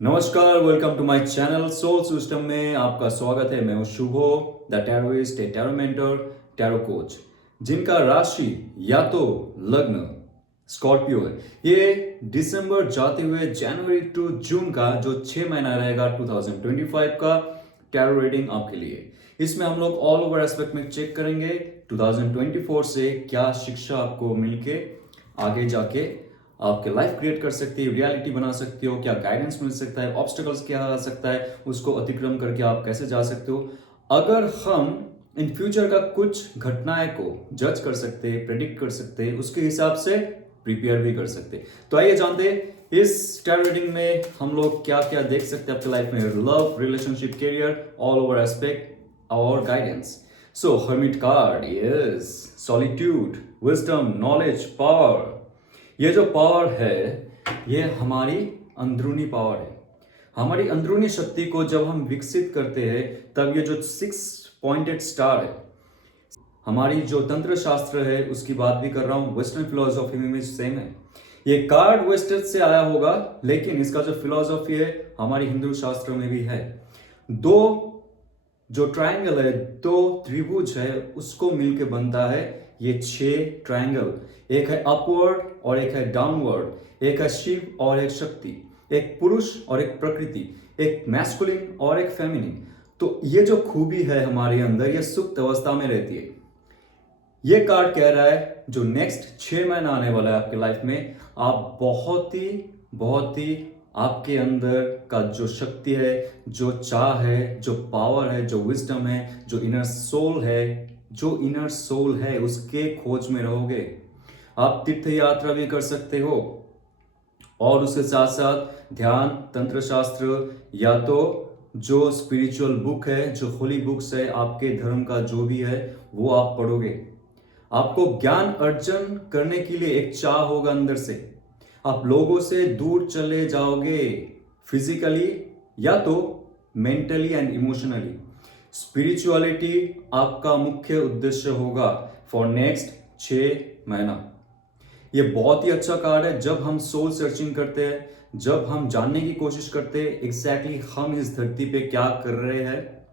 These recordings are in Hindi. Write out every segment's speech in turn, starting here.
नमस्कार, welcome to my channel soul system में आपका स्वागत है। मैं हूं Shubho, the tarotist, a tarot mentor, tarot coach, जिनका राशि या तो लग्न स्कॉर्पियो है। ये दिसंबर जाते हुए जनवरी टू जून का जो 6 महीना रहेगा 2025 का टैरो रीडिंग आपके लिए। इसमें हम लोग ऑल ओवर एस्पेक्ट में चेक करेंगे 2024 से क्या शिक्षा आपको मिलके आगे जाके आपके लाइफ क्रिएट कर सकती है, रियलिटी बना सकती हो, क्या गाइडेंस मिल सकता है, ऑब्स्टिकल्स क्या आ सकता है, उसको अतिक्रम करके आप कैसे जा सकते हो। अगर हम इन फ्यूचर का कुछ घटनाएं को जज कर सकते हैं, प्रेडिक्ट कर सकते हैं, उसके हिसाब से प्रिपेयर भी कर सकते हैं। तो आइए जानते हैं इस टैरो रीडिंग में हम लोग क्या क्या देख सकते हैं आपके लाइफ में, love, relationship, career, all over aspect और guidance. So hermit card, yes, solitude, wisdom, knowledge, power. ये जो पावर है ये हमारी अंदरूनी पावर है। हमारी अंदरूनी शक्ति को जब हम विकसित करते हैं तब ये जो 6 पॉइंटेड स्टार है, हमारी जो तंत्र शास्त्र है उसकी बात भी कर रहा हूं, वेस्टर्न फिलोसॉफी में भी सेम है। ये कार्ड वेस्टर्न से आया होगा लेकिन इसका जो फिलोसॉफी है हमारी हिंदू शास्त्र में भी है। दो जो ट्रायंगल है, दो त्रिभुज है, उसको मिलके बनता है ये 6 ट्रायंगल। एक है अपवर्ड और एक है डाउनवर्ड, एक है शिव और एक शक्ति, एक पुरुष और एक प्रकृति, एक मैस्कुलिन और एक फेमिनिन। तो ये जो खूबी है हमारे अंदर ये सुप्त अवस्था में रहती है। ये कार्ड कह रहा है जो नेक्स्ट 6 महीना आने वाला है आपके लाइफ में, आप बहुत ही आपके अंदर का जो शक्ति है, जो चाह है, जो पावर है, जो विजडम है, जो इनर सोल है उसके खोज में रहोगे। आप तीर्थ यात्रा भी कर सकते हो और उसके साथ साथ ध्यान, तंत्र शास्त्र या तो जो स्पिरिचुअल बुक है, जो होली बुक्स है आपके धर्म का जो भी है वो आप पढ़ोगे। आपको ज्ञान अर्जन करने के लिए एक चाह होगा अंदर से। आप लोगों से दूर चले जाओगे, फिजिकली या तो मेंटली एंड इमोशनली। स्पिरिचुअलिटी आपका मुख्य उद्देश्य होगा फॉर नेक्स्ट 6 महीना। ये बहुत ही अच्छा कार्ड है। जब हम सोल सर्चिंग करते हैं, जब हम जानने की कोशिश करते हैं एग्जैक्टली हम इस धरती पे क्या कर रहे हैं,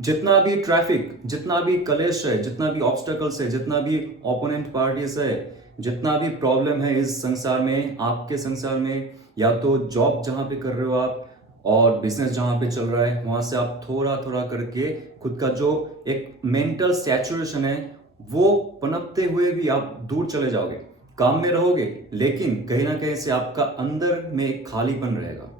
जितना भी ट्रैफिक, जितना भी कलेश है, जितना भी ऑब्स्टेकल्स है, जितना भी ओपोनेंट पार्टीज है, जितना भी प्रॉब्लम है इस संसार में, आपके संसार में, या तो जॉब जहां पे कर रहे हो आप और बिजनेस जहां पे चल रहा है, वहां से आप थोड़ा थोड़ा करके खुद का जो एक मेंटल सैचुरेशन है वो पनपते हुए भी आप दूर चले जाओगे। काम में रहोगे लेकिन कहीं ना कहीं से आपका अंदर में एक खालीपन रहेगा।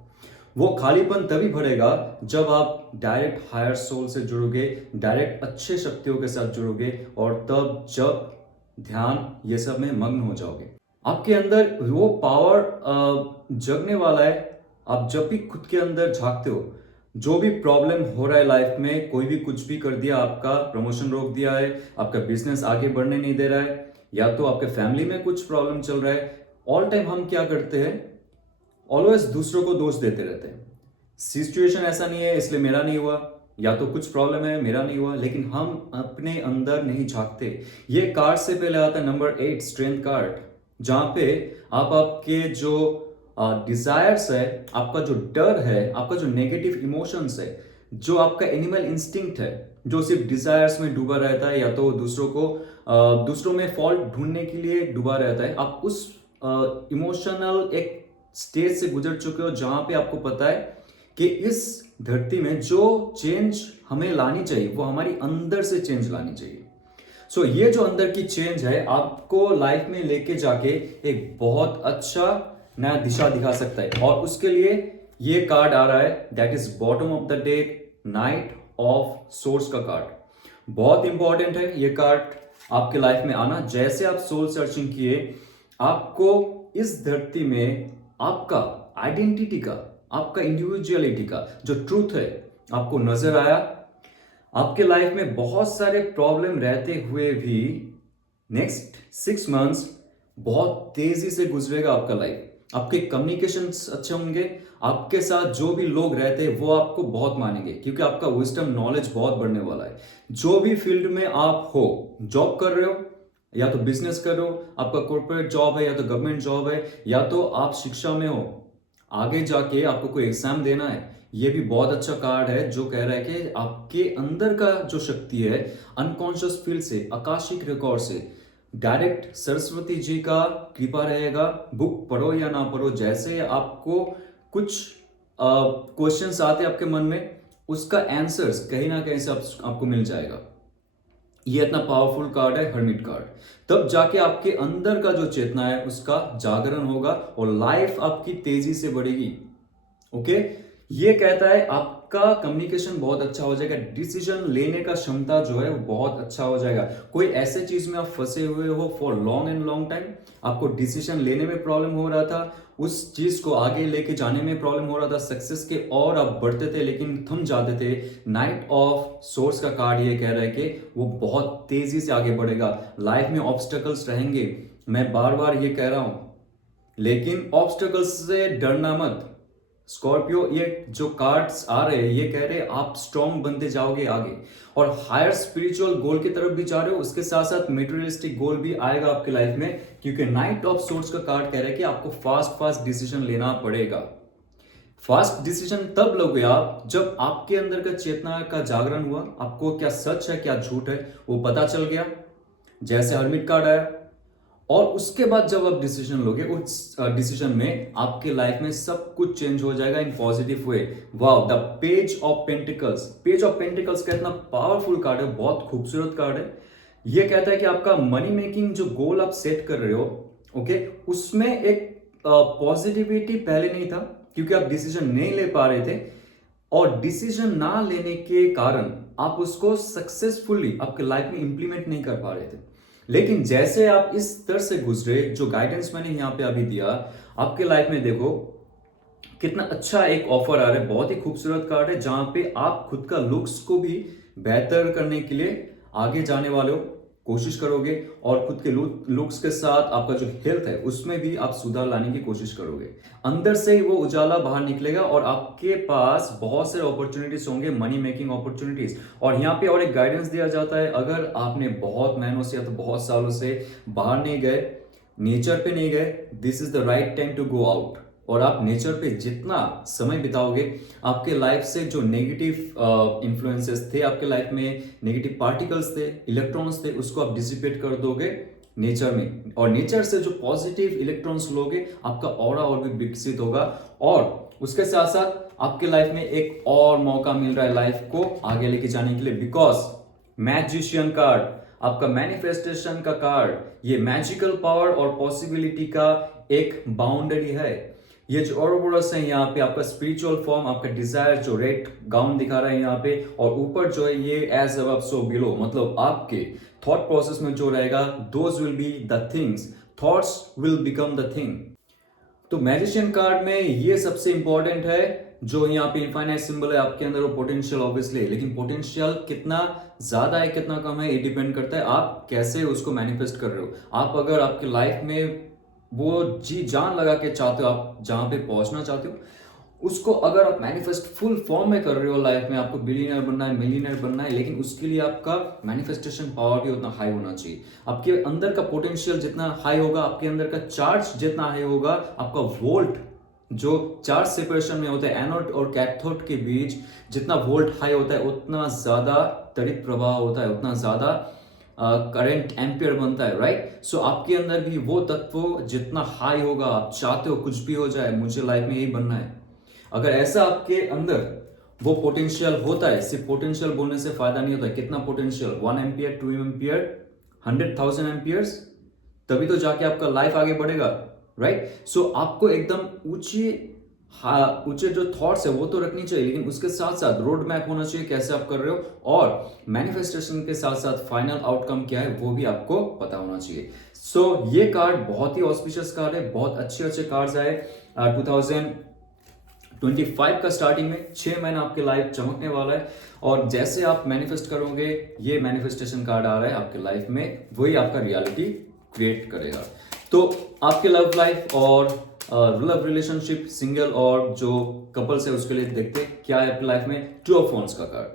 वो खालीपन तभी भरेगा जब आप डायरेक्ट हायर सोल से जुड़ोगे, डायरेक्ट अच्छे शक्तियों के साथ जुड़ोगे और तब जब ध्यान ये सब में मग्न हो जाओगे। आपके अंदर वो पावर जगने वाला है। आप जब भी खुद के अंदर झांकते हो, जो भी प्रॉब्लम हो रहा है लाइफ में, कोई भी कुछ भी कर दिया, आपका प्रमोशन रोक दिया है, आपका बिजनेस आगे बढ़ने नहीं दे रहा है, या तो आपके फैमिली में कुछ प्रॉब्लम चल रहा है, ऑल टाइम हम क्या करते हैं, ऑलवेज दूसरों को दोष देते रहते हैं। सिचुएशन ऐसा नहीं है इसलिए मेरा नहीं हुआ, या तो कुछ प्रॉब्लम है मेरा नहीं हुआ, लेकिन हम अपने अंदर नहीं झांकते। ये कार्ड से पहले आता है नंबर 8, स्ट्रेंथ कार्ड, जहां पे आप आपके जो डिजायर्स है, आपका जो डर है, आपका जो नेगेटिव इमोशंस है, जो आपका एनिमल इंस्टिंक्ट है, जो सिर्फ डिजायर्स में डूबा रहता है या तो दूसरों में फॉल्ट ढूंढने के लिए डूबा रहता है, आप उस इमोशनल एक स्टेज से गुजर चुके हो जहां पे आपको पता है कि इस धरती में जो चेंज हमें लानी चाहिए वो हमारी अंदर से चेंज लानी चाहिए। सो ये जो अंदर की चेंज है आपको लाइफ में लेके जाके एक बहुत अच्छा नया दिशा दिखा सकता है, और उसके लिए ये कार्ड आ रहा है, that is bottom of the deck, night of source का कार्ड। बहुत इंपॉर्टेंट है ये कार्ड आपके लाइफ में आना। जैसे आप सोल सर्चिंग किए, आपको इस धरती में आपका आइडेंटिटी का, आपका इंडिविजुअलिटी का जो ट्रूथ है आपको नजर आया। आपके लाइफ में बहुत सारे प्रॉब्लम रहते हुए भी नेक्स्ट 6 मंथ्स बहुत तेजी से गुजरेगा आपका लाइफ। आपके कम्युनिकेशन अच्छे होंगे, आपके साथ जो भी लोग रहते हैं वो आपको बहुत मानेंगे क्योंकि आपका विजडम, नॉलेज बहुत बढ़ने वाला है। जो भी फील्ड में आप हो, जॉब कर रहे हो या तो बिजनेस कर रहे हो, आपका कॉर्पोरेट जॉब है या तो गवर्नमेंट जॉब है, या तो आप शिक्षा में हो, आगे जाके आपको कोई एग्जाम देना है, ये भी बहुत अच्छा कार्ड है जो कह रहा है कि आपके अंदर का जो शक्ति है अनकॉन्शियस फील्ड से, आकाशिक रिकॉर्ड से डायरेक्ट सरस्वती जी का कृपा रहेगा। बुक पढ़ो या ना पढ़ो, जैसे आपको कुछ क्वेश्चंस आते हैं आपके मन में, उसका आंसर्स कहीं ना कहीं से आपको मिल जाएगा। ये इतना पावरफुल कार्ड है हर्मिट कार्ड। तब जाके आपके अंदर का जो चेतना है उसका जागरण होगा और लाइफ आपकी तेजी से बढ़ेगी। ओके, ये कहता है आपका कम्युनिकेशन बहुत अच्छा हो जाएगा, डिसीजन लेने का क्षमता जो है वो बहुत अच्छा हो जाएगा। कोई ऐसे चीज में आप फंसे हुए हो for long and long time, आपको डिसीजन लेने में प्रॉब्लम हो रहा था, उस चीज को आगे लेके जाने में प्रॉब्लम हो रहा था, सक्सेस के और आप बढ़ते थे लेकिन थम जाते थे, नाइट ऑफ सोर्स का कार्ड ये कह रहा है कि वो बहुत तेजी से आगे बढ़ेगा। लाइफ में ऑब्स्टेकल्स रहेंगे, मैं बार बार ये कह रहा हूं, लेकिन ऑब्स्टेकल्स से डरना मत। स्कॉर्पियो, ये जो कार्ड्स आ रहे हैं ये कह रहे हैं आप स्ट्रॉन्ग बनते जाओगे आगे और हायर स्पिरिचुअल गोल की तरफ भी जा रहे हो, उसके साथ साथ मेटेरियलिस्टिक गोल भी आएगा आपके लाइफ में, क्योंकि नाइट ऑफ सोर्स का कार्ड कह रहा है कि आपको फास्ट फास्ट डिसीजन लेना पड़ेगा। फास्ट डिसीजन तब लोगे आप जब आपके अंदर का चेतना का जागरण हुआ, आपको क्या सच है क्या झूठ है वो पता चल गया, जैसे हर्मिट कार्ड आया। और उसके बाद जब आप डिसीजन लोगे, उस डिसीजन में आपके लाइफ में सब कुछ चेंज हो जाएगा इन positive way. Wow, the page of pentacles. Page of pentacles का इतना पावरफुल कार्ड है, बहुत खूबसूरत कार्ड है। ये कहता है कि आपका मनी मेकिंग जो गोल आप सेट कर रहे हो, ओके, उसमें एक पॉजिटिविटी पहले नहीं था क्योंकि आप डिसीजन नहीं ले पा रहे थे, और डिसीजन ना लेने के कारण आप उसको सक्सेसफुली आपके लाइफ में इंप्लीमेंट नहीं कर पा रहे थे। लेकिन जैसे आप इस तरह से गुजरे, जो गाइडेंस मैंने यहां पे अभी दिया, आपके लाइफ में देखो कितना अच्छा एक ऑफर आ रहा है। बहुत ही खूबसूरत कार्ड है जहां पे आप खुद का लुक्स को भी बेहतर करने के लिए आगे जाने वाले हो, कोशिश करोगे, और खुद के लुक्स के साथ आपका जो हेल्थ है उसमें भी आप सुधार लाने की कोशिश करोगे। अंदर से ही वो उजाला बाहर निकलेगा और आपके पास बहुत सारे अपॉर्चुनिटीज होंगे, मनी मेकिंग अपॉर्चुनिटीज। और यहाँ पे और एक गाइडेंस दिया जाता है, अगर आपने बहुत महीनों से या तो बहुत सालों से बाहर नहीं गए, नेचर पे नहीं गए, this is the right time to go out. और आप नेचर पे जितना समय बिताओगे, आपके लाइफ से जो नेगेटिव इन्फ्लुएंसेस थे आपके लाइफ में, नेगेटिव पार्टिकल्स थे, इलेक्ट्रॉन्स थे, उसको आप डिसिपेट कर दोगे नेचर में, और नेचर से जो पॉजिटिव इलेक्ट्रॉन्स लोगे आपका ऑरा और भी विकसित होगा। और उसके साथ साथ आपके लाइफ में एक और मौका मिल रहा है लाइफ को आगे लेके जाने के लिए, बिकॉज मैजिशियन कार्ड, आपका मैनिफेस्टेशन का कार्ड, ये मैजिकल पावर और पॉसिबिलिटी का एक बाउंड्री है। ये जो ओरोबोरस है यहाँ पे आपका स्पिरिचुअल फॉर्म, आपका डिजायर जो रेड गाउन दिखा रहा है यहाँ पे, और ऊपर जो है ये एज अबव सो बिलो, मतलब आपके थॉट प्रोसेस में जो रहेगा, those will be the things, thoughts will become the thing. तो मैजिशियन कार्ड में ये सबसे इंपॉर्टेंट है, जो यहाँ पे इनफाइनाइट सिंबल है आपके अंदर, वो पोटेंशियल ऑब्वियसली, लेकिन पोटेंशियल कितना ज्यादा है कितना कम है ये डिपेंड करता है आप कैसे उसको मैनिफेस्ट कर रहे हो। आप अगर आपके लाइफ में वो जी जान लगा के चाहते हो, आप जहां पे पहुंचना चाहते हो, उसको अगर आप मैनिफेस्ट फुल फॉर्म में कर रहे हो, लाइफ में आपको बिलियनर बनना है, मिलियनर बनना है, लेकिन उसके लिए आपका मैनिफेस्टेशन पावर भी उतना हाई होना चाहिए। आपके अंदर का पोटेंशियल जितना हाई होगा, आपके अंदर का चार्ज जितना हाई होगा, आपका वोल्ट जो चार्ज सेपरेशन में होता है एनोड और कैथोड के बीच, जितना वोल्ट हाई होता है उतना ज्यादा तड़ित प्रवाह होता है, उतना ज्यादा करंट एम्पियर बनता है, राइट। सो आपके अंदर भी वो तत्व जितना हाई होगा, आप चाहते हो कुछ भी हो जाए, मुझे लाइफ में यही बनना है, अगर ऐसा आपके अंदर वो पोटेंशियल होता है, सिर्फ पोटेंशियल बोलने से फायदा नहीं होता है। कितना पोटेंशियल, 1 एम्पियर, 2 एम्पियर, 100,000 एम्पियर्स, तभी तो जाके आपका लाइफ आगे बढ़ेगा, राइट। सो आपको एकदम ऊंचे जो थॉट्स है वो तो रखनी चाहिए, लेकिन उसके साथ साथ रोड मैप होना चाहिए कैसे आप कर रहे हो, और मैनिफेस्टेशन के साथ साथ फाइनल आउटकम क्या है वो भी आपको पता होना चाहिए। सो ये कार्ड बहुत ही ऑस्पिशियस कार्ड है, बहुत अच्छे अच्छे कार्ड्स आए 2025 का स्टार्टिंग में 6 महीना आपके लाइफ चमकने वाला है, और जैसे आप मैनिफेस्ट करोगे, ये मैनिफेस्टेशन कार्ड आ रहा है आपके लाइफ में, वही आपका रियलिटी क्रिएट करेगा। तो आपके लव लाइफ और लव रिलेशनशिप, सिंगल और जो कपल्स है उसके लिए देखते हैं क्या है आपकी लाइफ में। 2 ऑफ वॉन्ड्स का कार्ड,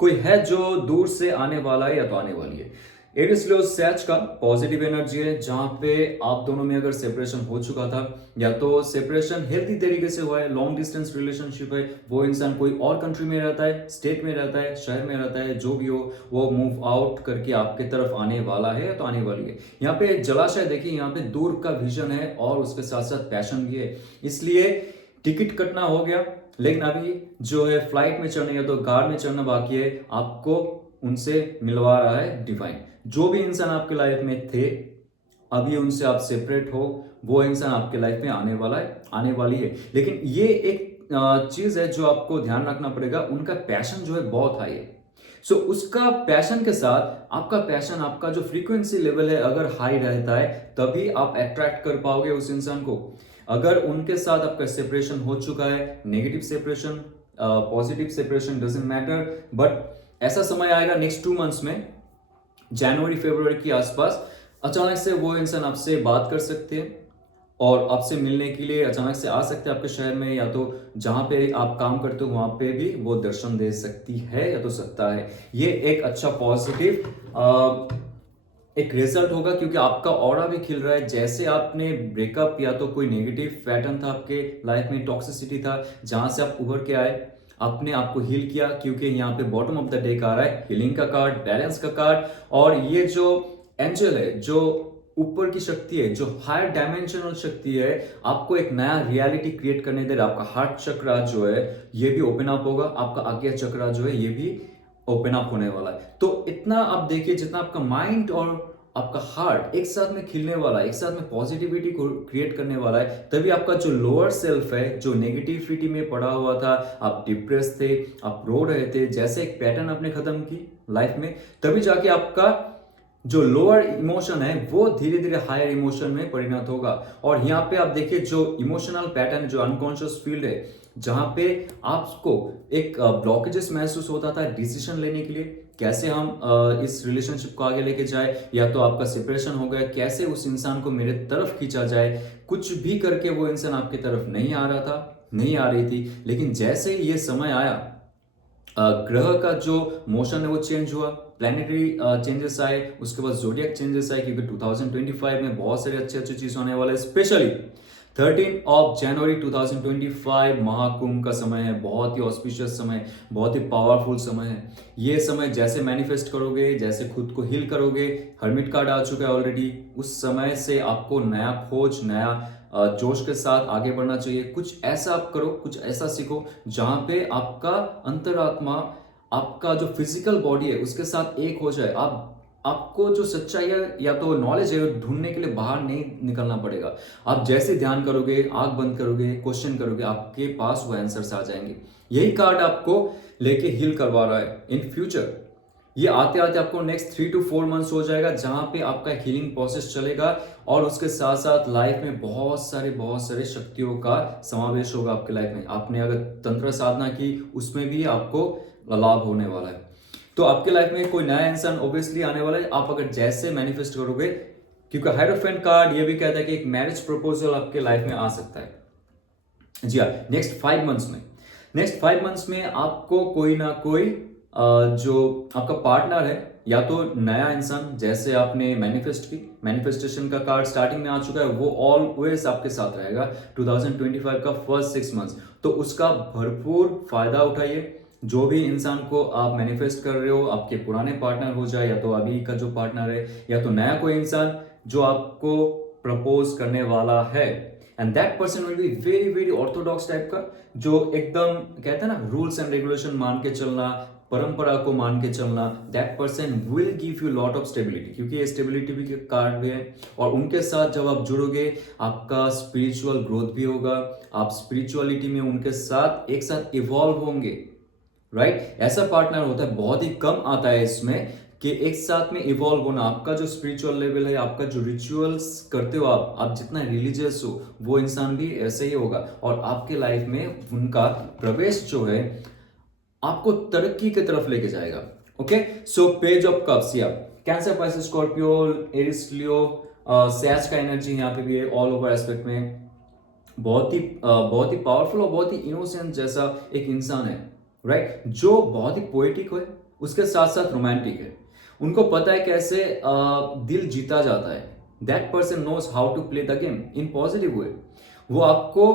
कोई है जो दूर से आने वाला है या तो आने वाली है, एरिस लियो सैच का पॉजिटिव एनर्जी है, जहां पे आप दोनों में अगर सेपरेशन हो चुका था या तो सेपरेशन हेल्थी तरीके से हुआ है, लॉन्ग डिस्टेंस रिलेशनशिप है, वो इंसान कोई और कंट्री में रहता है, स्टेट में रहता है, शहर में रहता है, जो भी हो, वो मूव आउट करके आपके तरफ आने वाला है तो आने वाली है। यहाँ पे एक जलाशय देखिए, यहाँ पे दूर का विजन है और उसके साथ साथ पैशन भी है, इसलिए टिकट कटना हो गया, लेकिन अभी जो है फ्लाइट में चढ़ने या तो कार में चढ़ना बाकी है, आपको उनसे मिलवा रहा है डिवाइन। जो भी इंसान आपके लाइफ में थे, अभी उनसे आप सेपरेट हो, वो इंसान आपके लाइफ में आने वाला है, आने वाली है। लेकिन ये एक चीज है जो आपको ध्यान रखना पड़ेगा, उनका पैशन जो है बहुत हाई है। सो उसका पैशन के साथ आपका पैशन, आपका जो फ्रीक्वेंसी लेवल है अगर हाई रहता है, तभी आप अट्रैक्ट कर पाओगे उस इंसान को। अगर उनके साथ आपका सेपरेशन हो चुका है, negative separation, positive separation, doesn't matter, but ऐसा समय आएगा नेक्स्ट 2 मंथ्स में, जनवरी फरवरी के आसपास, अचानक से वो इंसान आपसे बात कर सकते हैं और आपसे मिलने के लिए अचानक से आ सकते हैं आपके शहर में, या तो जहां पे आप काम करते हो वहां पे भी वो दर्शन दे सकती है या तो सकता है। ये एक अच्छा पॉजिटिव एक रिजल्ट होगा, क्योंकि आपका ऑरा भी खिल रहा है। जैसे आपने ब्रेकअप या तो कोई नेगेटिव पैटर्न था आपके लाइफ में, टॉक्सिसिटी था, जहां से आप उभर के आए, अपने आप को हील किया, क्योंकि यहाँ पे बॉटम ऑफ द डे आ रहा है हीलिंग का कार्ड, बैलेंस का कार्ड। और ये जो एंजल है, जो ऊपर की शक्ति है, जो हायर डायमेंशनल शक्ति है, आपको एक नया रियलिटी क्रिएट करने दे रहा है। आपका हार्ट चक्रा जो है ये भी ओपन अप होगा, आपका आज्ञा चक्रा जो है ये भी ओपन अप होने वाला है। तो इतना आप देखिए, जितना आपका माइंड और आपका हार्ट एक साथ में खिलने वाला है, एक साथ में पॉजिटिविटी को क्रिएट करने वाला है, तभी आपका जो लोअर सेल्फ है, जो नेगेटिविटी में पड़ा हुआ था, आप डिप्रेस थे, आप रो रहे थे, जैसे एक पैटर्न आपने खत्म की लाइफ में, तभी जाके आपका जो लोअर इमोशन है वो धीरे धीरे हायर इमोशन में परिणत होगा। और यहाँ पे आप देखिए, जो इमोशनल पैटर्न, जो अनकॉन्शियस फील्ड है, जहां पे आपको एक ब्लॉकेजेस महसूस होता था डिसीजन लेने के लिए, कैसे हम इस रिलेशनशिप को आगे लेके जाए, या तो आपका सेपरेशन हो गया, कैसे उस इंसान को मेरे तरफ खींचा जाए, कुछ भी करके वो इंसान आपकी तरफ नहीं आ रहा था, नहीं आ रही थी। लेकिन जैसे ये समय आया, ग्रह का जो मोशन है वो चेंज हुआ, प्लैनेटरी चेंजेस आए, उसके बाद जोडियक चेंजेस आए, क्योंकि 2025 में बहुत सारे अच्छे अच्छे चीज होने वाले हैं। स्पेशली 13 जनवरी 2025 महाकुंभ का समय है, बहुत ही ऑस्पिशियस समय, बहुत ही पावरफुल समय है। ये समय जैसे मैनिफेस्ट करोगे, जैसे खुद को हील करोगे, हर्मिट कार्ड आ चुका है ऑलरेडी, उस समय से आपको नया खोज, नया जोश के साथ आगे बढ़ना चाहिए। कुछ ऐसा आप करो, कुछ ऐसा सीखो जहां पे आपका अंतरात्मा, आपका जो फिजिकल बॉडी है उसके साथ एक हो जाए। आपको जो सच्चाई है या तो नॉलेज है, ढूंढने के लिए बाहर नहीं निकलना पड़ेगा। आप जैसे ध्यान करोगे, आंख बंद करोगे, क्वेश्चन करोगे, आपके पास वो आंसर्स आ जाएंगे। यही कार्ड आपको लेके हील करवा रहा है इन फ्यूचर। ये आते आते आपको नेक्स्ट 3 to 4 मंथ्स हो जाएगा, जहां पे आपका हीलिंग प्रोसेस चलेगा, और उसके साथ साथ लाइफ में बहुत सारे शक्तियों का समावेश होगा आपके लाइफ में। आपने अगर तंत्र साधना की, उसमें भी आपको लाभ होने वाला है। तो आपके लाइफ में कोई नया इंसान ऑब्वियसली आने वाला है, आप अगर जैसे मैनिफेस्ट करोगे, क्योंकि हायरोफेंट कार्ड ये भी कहता है कि एक मैरिज प्रपोजल आपके लाइफ में आ सकता है। जी हाँ, नेक्स्ट 5 मंथ्स में आपको कोई ना कोई जो आपका पार्टनर है, या तो नया इंसान, जैसे आपने मैनिफेस्ट की, मैनिफेस्टेशन का कार्ड स्टार्टिंग में आ चुका है, वो ऑलवेज आपके साथ रहेगा 2025 का फर्स्ट 6 मंथ्स। तो उसका भरपूर फायदा उठाइए। जो भी इंसान को आप मैनिफेस्ट कर रहे हो, आपके पुराने पार्टनर हो जाए, या तो अभी का जो पार्टनर है, या तो नया कोई इंसान जो आपको प्रपोज करने वाला है, and that person will be very very Orthodox type का, जो एकदम कहते हैं ना रूल्स एंड रेगुलेशन मान के चलना, परंपरा को मान के चलना। That person will give you lot of stability, क्योंकि ये स्टेबिलिटी भी कार्ड भी है। और उनके साथ जब आप जुड़ोगे, आपका स्पिरिचुअल ग्रोथ भी होगा, आप स्पिरिचुअलिटी में उनके साथ एक साथ इवॉल्व होंगे, राइट? ऐसा पार्टनर होता है, बहुत ही कम आता है इसमें, कि एक साथ में इवॉल्व होना। आपका जो स्पिरिचुअल लेवल है, आपका जो रिचुअल्स करते हो, आप जितना रिलीजियस हो, वो इंसान भी ऐसे ही होगा, और आपके लाइफ में उनका प्रवेश जो है आपको तरक्की की तरफ लेके जाएगा। Okay, so page of cups, या कैंसर, पाइसेस, स्कॉर्पियो, एरिस, लियो, सैज का एनर्जी यहाँ पे भी है, ऑल ओवर एस्पेक्ट में बहुत ही पावरफुल और बहुत ही इनोसेंट जैसा एक इंसान है, राइट? जो बहुत ही पोएटिक है, उसके साथ साथ रोमांटिक है। उनको पता है कैसे दिल जीता जाता है। That person knows how to play the game in positive way. वो आपको,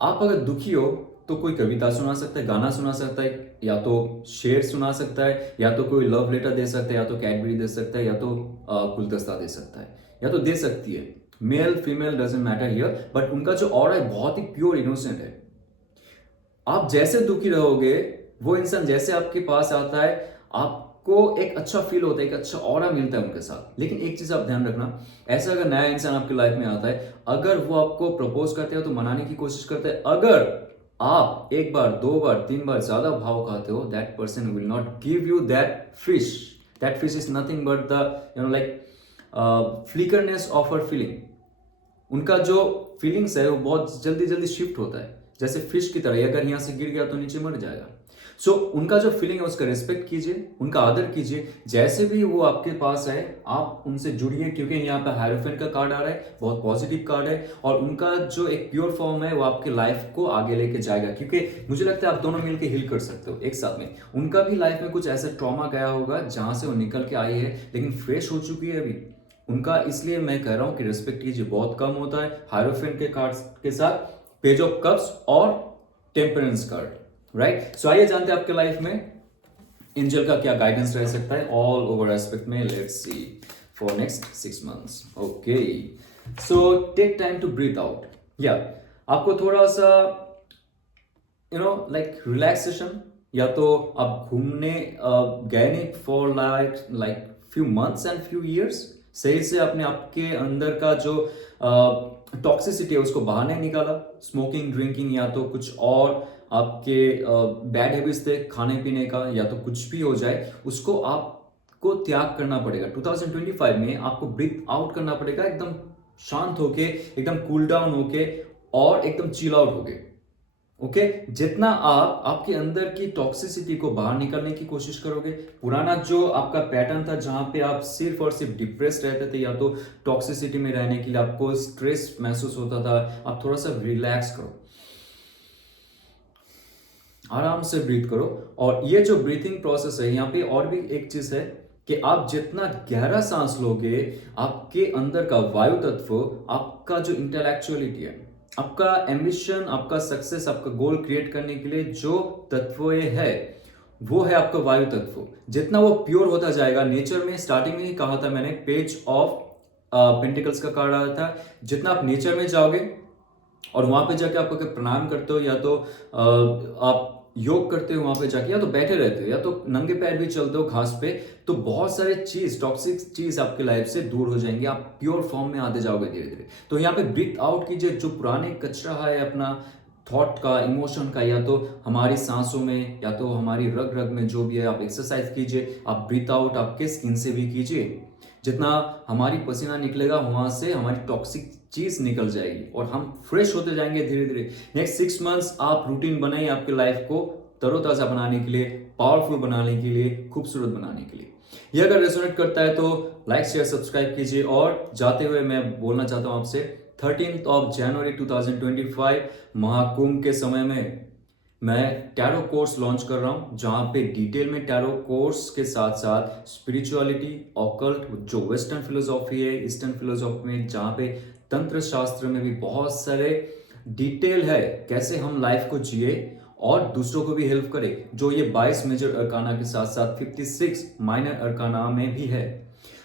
आप अगर दुखी हो तो कोई कविता सुना सकता है, गाना सुना सकता है, या तो शेर सुना सकता है, या तो कोई लव लेटर दे सकता है, या तो कैडबरी दे सकता है, या तो गुलदस्ता दे सकता है, या तो दे सकती है। Male female doesn't matter here, but उनका जो ऑरा है बहुत ही प्योर इनोसेंट है। आप जैसे दुखी रहोगे, वो इंसान जैसे आपके पास आता है, आपको एक अच्छा फील होता है, एक अच्छा ऑरा मिलता है उनके साथ। लेकिन एक चीज आप ध्यान रखना, ऐसा अगर नया इंसान आपकी लाइफ में आता है, अगर वो आपको प्रपोज करते हो तो मनाने की कोशिश करते हैं, अगर आप एक बार, दो बार, तीन बार ज्यादा भाव खाते हो, that person will not give you that fish. That fish is nothing but the like flickerness of our feeling. उनका जो फीलिंग्स है वो बहुत जल्दी जल्दी शिफ्ट होता है, जैसे फिश की तरह, अगर यहाँ से गिर गया तो नीचे मर जाएगा। सो उनका जो फीलिंग है उसका रिस्पेक्ट कीजिए, उनका आदर कीजिए। जैसे भी वो आपके पास है आप उनसे जुड़िए, क्योंकि यहाँ पे हायरोफेंट का कार्ड आ रहा है, बहुत पॉजिटिव कार्ड है, और उनका जो एक प्योर फॉर्म है वो आपके लाइफ को आगे लेके जाएगा। क्योंकि मुझे लगता है आप दोनों मिलकर हील कर सकते हो एक साथ में। उनका भी लाइफ में कुछ ऐसा ट्रॉमा गया होगा जहां से वो निकल के आई है, लेकिन फ्रेश हो चुकी है अभी उनका। इसलिए मैं कह रहा हूं कि रिस्पेक्ट कीजिए, बहुत कम होता है हायरोफेंट के कार्ड्स के साथ, पेज ऑफ कप्स और टेम्परेंस कार्ड, राइट। सो आइए जानते हैं आपके लाइफ में एंजल का क्या गाइडेंस रह सकता है ऑल ओवर एस्पेक्ट में। Let's see for next 6 months. Okay, so take time to breathe out. या आपको थोड़ा सा लाइक रिलैक्सेशन, या तो आप घूमने गए नहीं for like few months and few years, सही से अपने आपके अंदर का जो टॉक्सिसिटी है उसको बाहर नहीं निकाला, स्मोकिंग, ड्रिंकिंग, या तो कुछ और आपके बैड हैबिट्स थे खाने पीने का, या तो कुछ भी हो जाए, उसको आपको त्याग करना पड़ेगा। 2025 में आपको ब्रीथ आउट करना पड़ेगा, एकदम शांत होके, एकदम कूल डाउन होके, और एकदम चिल आउट होके। ओके, जितना आप आपके अंदर की टॉक्सिसिटी को बाहर निकालने की कोशिश करोगे, पुराना जो आपका पैटर्न था जहां पे आप सिर्फ और सिर्फ डिप्रेस्ड रहते थे, या तो टॉक्सिसिटी में रहने के लिए आपको स्ट्रेस महसूस होता था, आप थोड़ा सा रिलैक्स करो, आराम से ब्रीथ करो। और ये जो ब्रीथिंग प्रोसेस है, यहाँ पे और भी एक चीज है कि आप जितना गहरा सांस लोगे, आपके अंदर का वायु तत्व, आपका जो इंटेलेक्चुअलिटी है, आपका एम्बिशन, आपका सक्सेस, आपका गोल क्रिएट करने के लिए जो तत्व ये है, वो है आपका वायु तत्व। जितना वो प्योर होता जाएगा, नेचर में स्टार्टिंग में ही कहा था मैंने, पेज ऑफ पेंटिकल्स का कार्ड आया था, जितना आप नेचर में जाओगे और वहां पे जाके आप अगर प्रणाम करते हो, या तो आप योग करते हो वहां पे जाके, या तो बैठे रहते हो, या तो नंगे पैर भी चलते हो घास पे, तो बहुत सारे चीज, टॉक्सिक चीज आपके लाइफ से दूर हो जाएंगे, आप प्योर फॉर्म में आते जाओगे धीरे धीरे। तो यहाँ पे ब्रीथ आउट कीजिए, जो पुराने कचरा है अपना थॉट का, इमोशन का, या तो हमारी सांसों में, या तो हमारी रग रग में जो भी है, आप एक्सरसाइज कीजिए, आप ब्रीथ आउट आपके स्किन से भी कीजिए। जितना हमारी पसीना निकलेगा वहां से हमारी टॉक्सिक चीज निकल जाएगी और हम फ्रेश होते जाएंगे धीरे धीरे। नेक्स्ट 6 मंथ्स आप रूटीन बनाइए आपके लाइफ को तरोताजा बनाने के लिए, पावरफुल बनाने के लिए, खूबसूरत बनाने के लिए। ये अगर रेजोनेट करता है तो लाइक शेयर सब्सक्राइब कीजिए। और जाते हुए मैं बोलना चाहता हूं आपसे, 13 जनवरी 2025 महाकुंभ के समय में मैं टैरो कोर्स लॉन्च कर रहा हूं, जहां पे डिटेल में टैरो कोर्स के साथ साथ स्पिरिचुअलिटी, ऑकल्ट, जो वेस्टर्न फिलोसॉफी है, ईस्टर्न फिलोसॉफी में, जहां पे तंत्र शास्त्र में भी बहुत सारे डिटेल है कैसे हम लाइफ को जिए और दूसरों को भी हेल्प करें, जो ये 22 मेजर अरकाना के साथ साथ 56 माइनर अरकाना में भी है।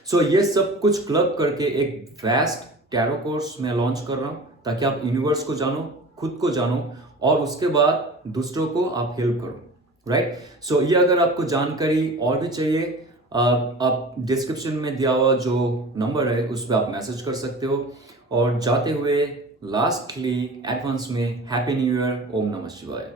सो ये सब कुछ क्लब करके एक वेस्ट टैरो कोर्स मैं लॉन्च कर रहा हूं, ताकि आप यूनिवर्स को जानो, खुद को जानो, और उसके बाद दूसरों को आप हेल्प करो, राइट। सो ये अगर आपको जानकारी और भी चाहिए, आप डिस्क्रिप्शन में दिया हुआ जो नंबर है उस पर आप मैसेज कर सकते हो। और जाते हुए लास्टली एडवांस में हैप्पी न्यू ईयर, ओम नमः शिवाय।